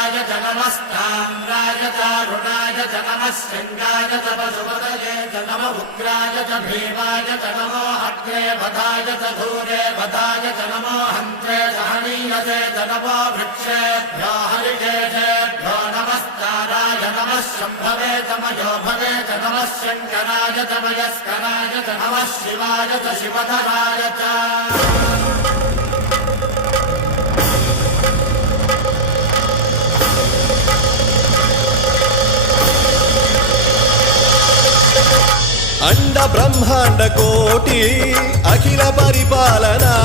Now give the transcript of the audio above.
च नमस्ताम्राय चारुणाय च नमः शृङ्गाय च पशुपतये च नम उग्राय च भीमाय च नमो अग्रे वधाय च धूरे वधाय च नमो हन्त्रे सहनीयसे च नमो वृक्षेभ्यो हरिकेशेभ्यो नमस्ताराय नमः शम्भवे च मयो भवे च नमः शङ्कराय च मयस्कराय च नमः शिवाय च शिवधराय च अंड ब्रह्मांड कोटि अखिल परिपालना।